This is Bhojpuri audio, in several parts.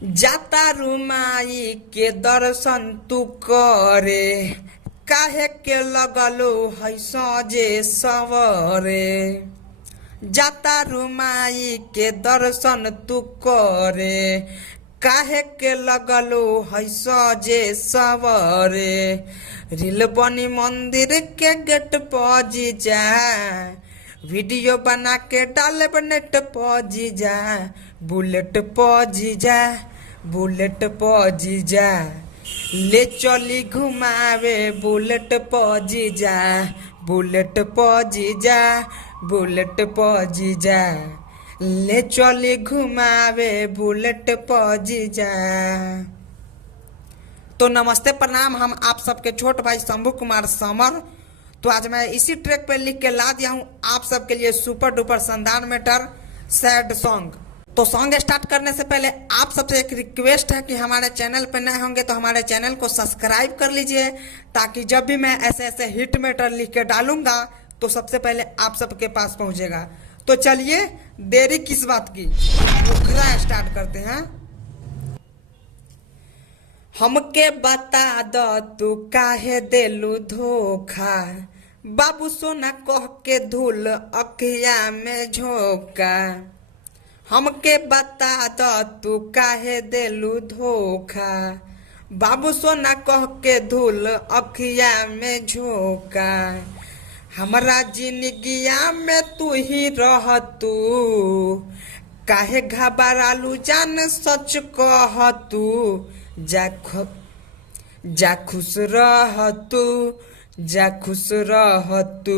जाता रुमाई के दर्शन तू करे, काहे के लगलो है सजे सवरे। जाता रुमाई के दर्शन तू करे, काहे के लगलो है सजे सवरे। रील बनी मंदिर के गेट पजी जा, वीडियो बना के डाले नेट पजी जा। बुलेट पजी जा, बुलेट पजी जा, ले चली घुमावे बुलेट पजी जा। बुलेट पजी जा, बुलेट पजी जा, ले चली घुमावे बुलेट पजी जा। तो नमस्ते प्रणाम, हम आप सबके छोट भाई शंभू कुमार समर। तो आज मैं इसी ट्रैक पे लिख के ला दिया हूँ आप सबके लिए सुपर डुपर शानदार मैटर सैड सॉन्ग। तो सॉन्ग स्टार्ट करने से पहले आप सबसे एक रिक्वेस्ट है कि हमारे चैनल पे नए होंगे तो हमारे चैनल को सब्सक्राइब कर लीजिए, ताकि जब भी मैं ऐसे ऐसे हिट मैटर लिख के डालूंगा तो सबसे पहले आप सबके पास पहुंचेगा। तो चलिए देरी किस बात की, मुखरा स्टार्ट करते हैं। हमके बता दो तू काहे देलू धोखा, बाबू सोना कह के धूल अखिया में झोंका। हमके बता दो तू काहे देलू धोखा, बाबू सोना कह के धूल अखिया में झोंका। हमरा जिंदगिया में तू ही रह तू, काहे घबरालू जान सच कह तू। जा खुश रह तू, जा खुश रह तू,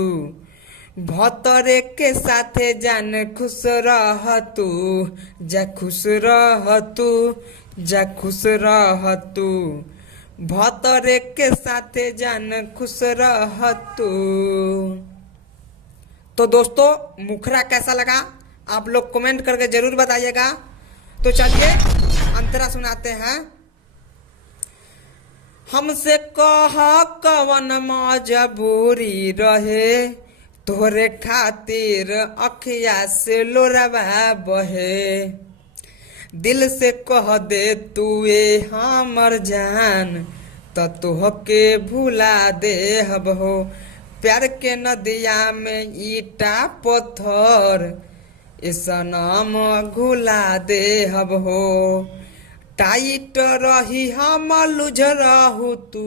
भतरे के साथे जान खुश रह तू। जा खुश रह तू, जा खुश रह तू, भतरे के साथे जान खुश रह तू। तो दोस्तों मुखरा कैसा लगा आप लोग कमेंट करके जरूर बताइएगा। तो चलिए अंतरा सुनाते हैं। हमसे कह कवन मजबूरी रहे, तोहरे खातिर अखिया से लोरवा बहे। दिल से कह दे तू ए हमर जान, त तोहके भुला दे हो। प्यार के नदिया में ईटा पत्थर, ए सनम घुला दे हो। टाइट रही हम लुझ रहू तू,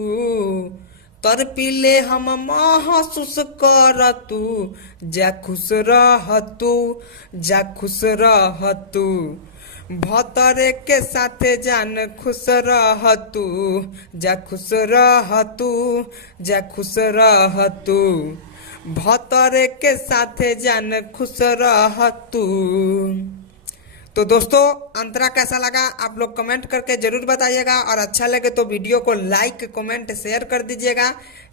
तर पीले हम महसूस कर तू। जा खुश रह तू, जा खुश रह तू, भतरे के साथे जान खुश रह तू। जा खुश रह तू, जा खुश रह तू, भतरे के साथे जान खुश रह तू। तो दोस्तों अंतरा कैसा लगा आप लोग कमेंट करके जरूर बताइएगा, और अच्छा लगे तो वीडियो को लाइक कमेंट शेयर कर दीजिएगा।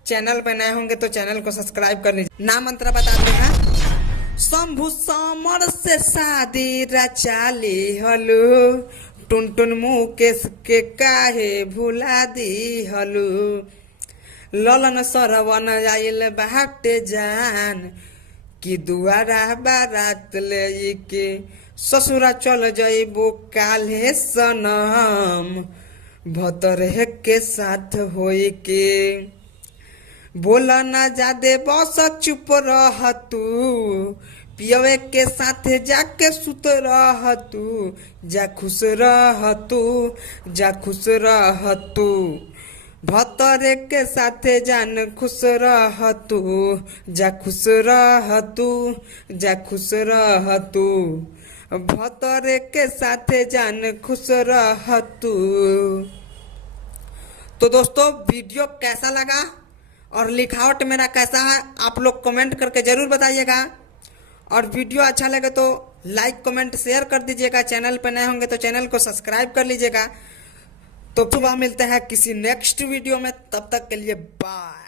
चैनल पे नए होंगे तो चैनल को सब्सक्राइब कर लीजिए। नाम अंतरा बताते हैं। शंभू समर से शादी रचा ली हलू, टुनटुन मुकेश के काहे भुला दी हलू। ललन सरवन आइल बाटे जान, कि दुआरा बारात ले के ससुरा चल जइबो काल्हे सनम। भतरे के साथ होई के बोला ना जादे बस चुप रह तू। पियवे के साथे जाके सुत रह तू। जा खुश रह तू, जा खुश रह तू, भतरे के साथे जान खुश रह तू। जा खुश रह तू, जा खुश रह तू, भतरे के साथे जान खुश रह तू। तो दोस्तों वीडियो कैसा लगा और लिखावट मेरा कैसा है आप लोग कमेंट करके जरूर बताइएगा, और वीडियो अच्छा लगे तो लाइक कमेंट शेयर कर दीजिएगा। चैनल पर नए होंगे तो चैनल को सब्सक्राइब कर लीजिएगा। तो सुबह मिलते हैं किसी नेक्स्ट वीडियो में, तब तक के लिए बाय।